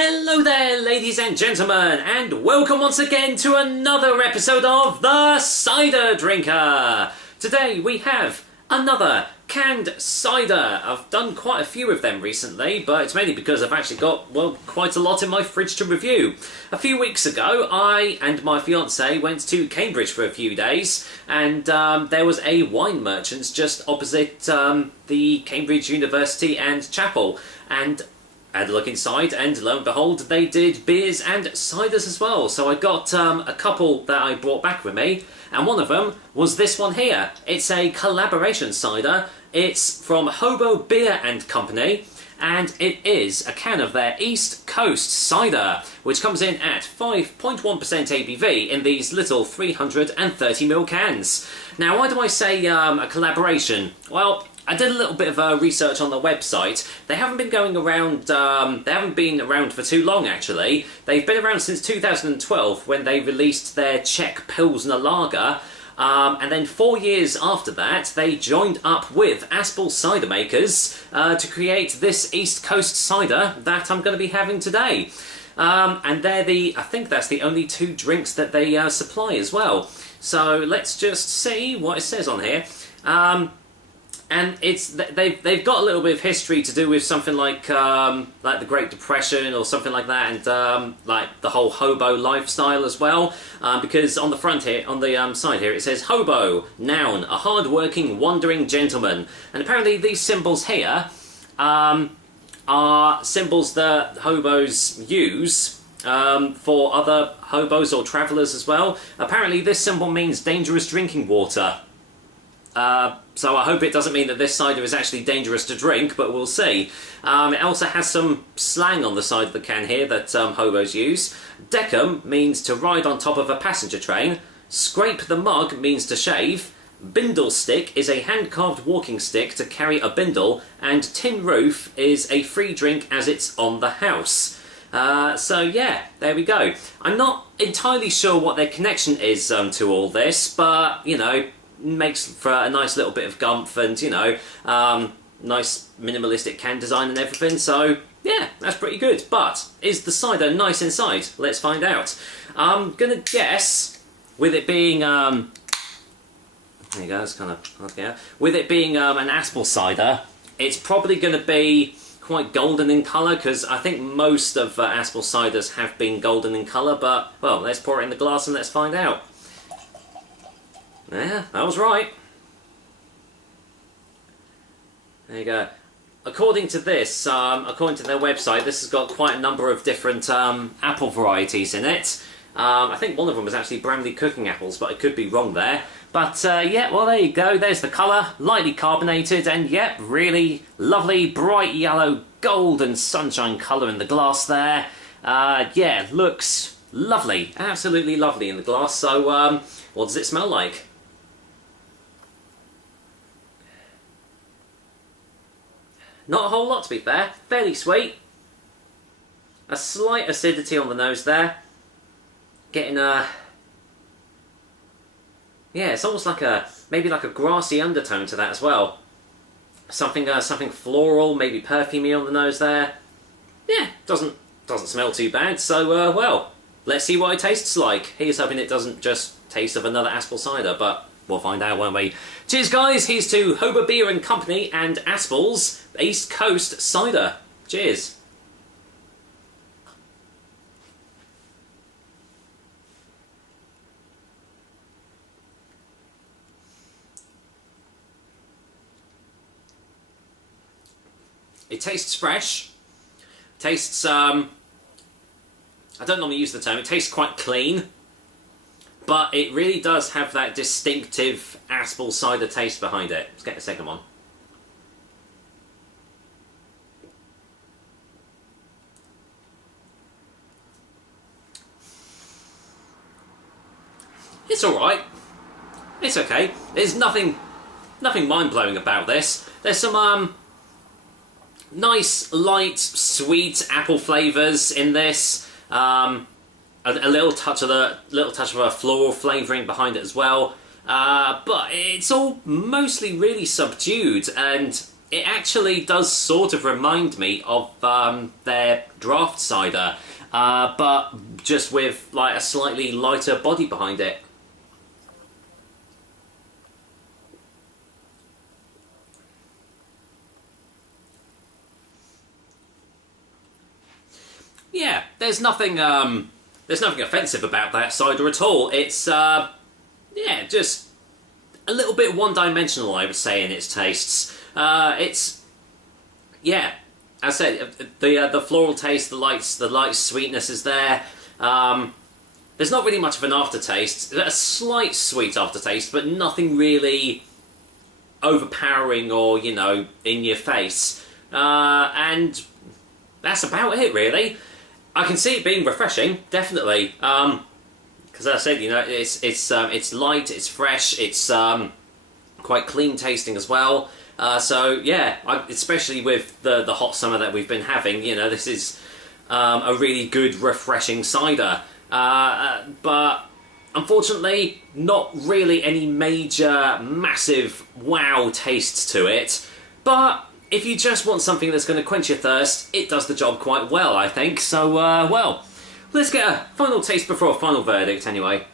Hello there, ladies and gentlemen, and welcome once again to another episode of the Cider Drinker. Today we have another canned cider. I've done quite a few of them recently, but it's mainly because I've actually got, well, quite a lot in my fridge to review. A few weeks ago, I and my fiancée went to Cambridge for a few days, and there was a wine merchant just opposite the Cambridge University and Chapel, and I had a look inside, and lo and behold, they did beers and ciders as well. So I got a couple that I brought back with me, and one of them was this one here. It's a collaboration cider. It's from Hobo Beer and Company, and it is a can of their East Coast cider, which comes in at 5.1% ABV in these little 330ml cans. Now, why do I say a collaboration? Well, I did a little bit of research on the website. They haven't been going around, they haven't been around for too long actually. They've been around since 2012 when they released their Czech Pilsner Lager. And then 4 years after that, they joined up with Aspall cider makers to create this East Coast cider that I'm going to be having today. And they're I think that's the only two drinks that they supply as well. So let's just see what it says on here. And they've got a little bit of history to do with something like the Great Depression or something like that, and like the whole hobo lifestyle as well. Because on the front here, on the side here, it says hobo, noun, a hard-working, wandering gentleman. And apparently these symbols here are symbols that hobos use for other hobos or travellers as well. Apparently this symbol means dangerous drinking water. So I hope it doesn't mean that this cider is actually dangerous to drink, but we'll see. It also has some slang on the side of the can here that hobos use. Deckham means to ride on top of a passenger train. Scrape the mug means to shave. Bindle stick is a hand-carved walking stick to carry a bindle. And tin roof is a free drink as it's on the house. So yeah, there we go. I'm not entirely sure what their connection is to all this, but, you know, makes for a nice little bit of gumph and, you know, nice minimalistic can design and everything, so yeah, that's pretty good. But is the cider nice inside? Let's find out. I'm gonna guess, with it being there you go, it's kind of hard to get out. With it being an Aspall cider, it's probably gonna be quite golden in colour, because I think most of Aspall ciders have been golden in colour, but, well, let's pour it in the glass and let's find out. Yeah, that was right. There you go. According to this, according to their website, this has got quite a number of different apple varieties in it. I think one of them was actually Bramley cooking apples, but I could be wrong there. But yeah, well, there you go. There's the colour, lightly carbonated, and yep, really lovely, bright yellow, golden sunshine colour in the glass there. Yeah, looks lovely, absolutely lovely in the glass. So, what does it smell like? Not a whole lot, to be fair. Fairly sweet. A slight acidity on the nose there. Getting a... yeah, it's almost like maybe like a grassy undertone to that as well. Something floral, maybe perfumey on the nose there. Yeah, doesn't smell too bad. So, well, let's see what it tastes like. Here's hoping it doesn't just taste of another Aspall cider, but we'll find out, won't we? Cheers, guys. Here's to Hobo Beer and Company and Aspall's East Coast cider. Cheers. It tastes fresh. Tastes, I don't normally use the term, it tastes quite clean. But it really does have that distinctive Aspall cider taste behind it. Let's get the second one. It's alright. It's okay. There's nothing mind-blowing about this. There's some nice, light, sweet apple flavours in this. A little touch of a floral flavouring behind it as well, but it's all mostly really subdued, and it actually does sort of remind me of their draft cider, but just with like a slightly lighter body behind it. Yeah, there's nothing offensive about that cider at all. It's yeah, just a little bit one-dimensional, I would say, in its tastes. It's, yeah, as I said, the floral taste, the light sweetness is there. There's not really much of an aftertaste. A slight sweet aftertaste, but nothing really overpowering or, you know, in your face. And that's about it, really. I can see it being refreshing, definitely. Because as I said, you know, it's light, it's fresh, it's quite clean tasting as well. So yeah, especially with the hot summer that we've been having, you know, this is a really good, refreshing cider. But unfortunately, not really any major, massive wow tastes to it. But if you just want something that's going to quench your thirst, it does the job quite well, I think. So, well, let's get a final taste before a final verdict, anyway.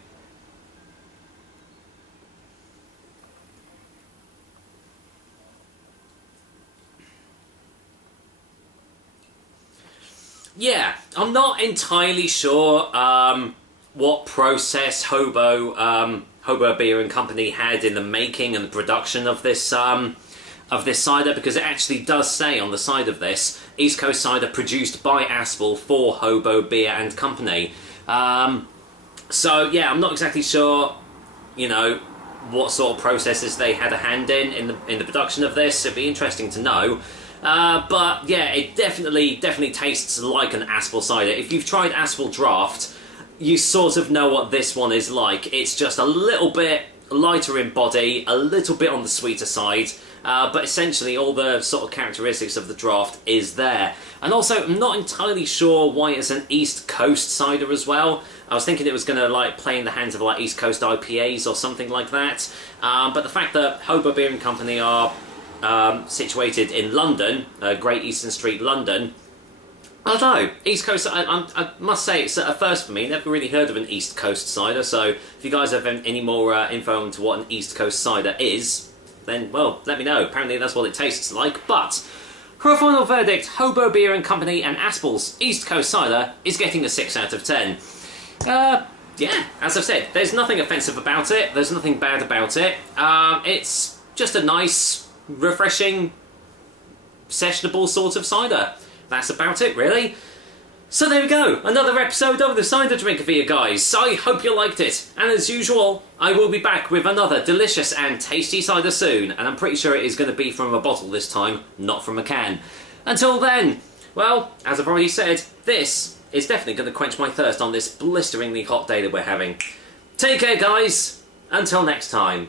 Yeah, I'm not entirely sure what process Hobo Beer and Company had in the making and the production of this cider, because it actually does say on the side of this, East Coast cider produced by Aspall for Hobo Beer and Company. So yeah, I'm not exactly sure, you know, what sort of processes they had a hand in the production of this. It'd be interesting to know. But yeah, it definitely tastes like an Aspall cider. If you've tried Aspall Draft, you sort of know what this one is like. It's just a little bit lighter in body, a little bit on the sweeter side, but essentially all the sort of characteristics of the draft is there. And also, I'm not entirely sure why it's an East Coast cider as well. I was thinking it was going to like play in the hands of like East Coast IPAs or something like that. But the fact that Hobo Beer and Company are situated in London, Great Eastern Street, London, I don't know, East Coast, I must say it's a first for me. Never really heard of an East Coast cider, so if you guys have any more info into what an East Coast cider is, then, well, let me know. Apparently that's what it tastes like. But for a final verdict, Hobo Beer and Company and Aspall's East Coast cider is getting a 6 out of 10. Yeah, as I've said, there's nothing offensive about it, there's nothing bad about it. It's just a nice, refreshing, sessionable sort of cider. That's about it, really. So there we go, another episode of the Cider Drinker for you guys. I hope you liked it, and as usual, I will be back with another delicious and tasty cider soon, and I'm pretty sure it is going to be from a bottle this time, not from a can. Until then, well, as I've already said, this is definitely going to quench my thirst on this blisteringly hot day that we're having. Take care, guys. Until next time.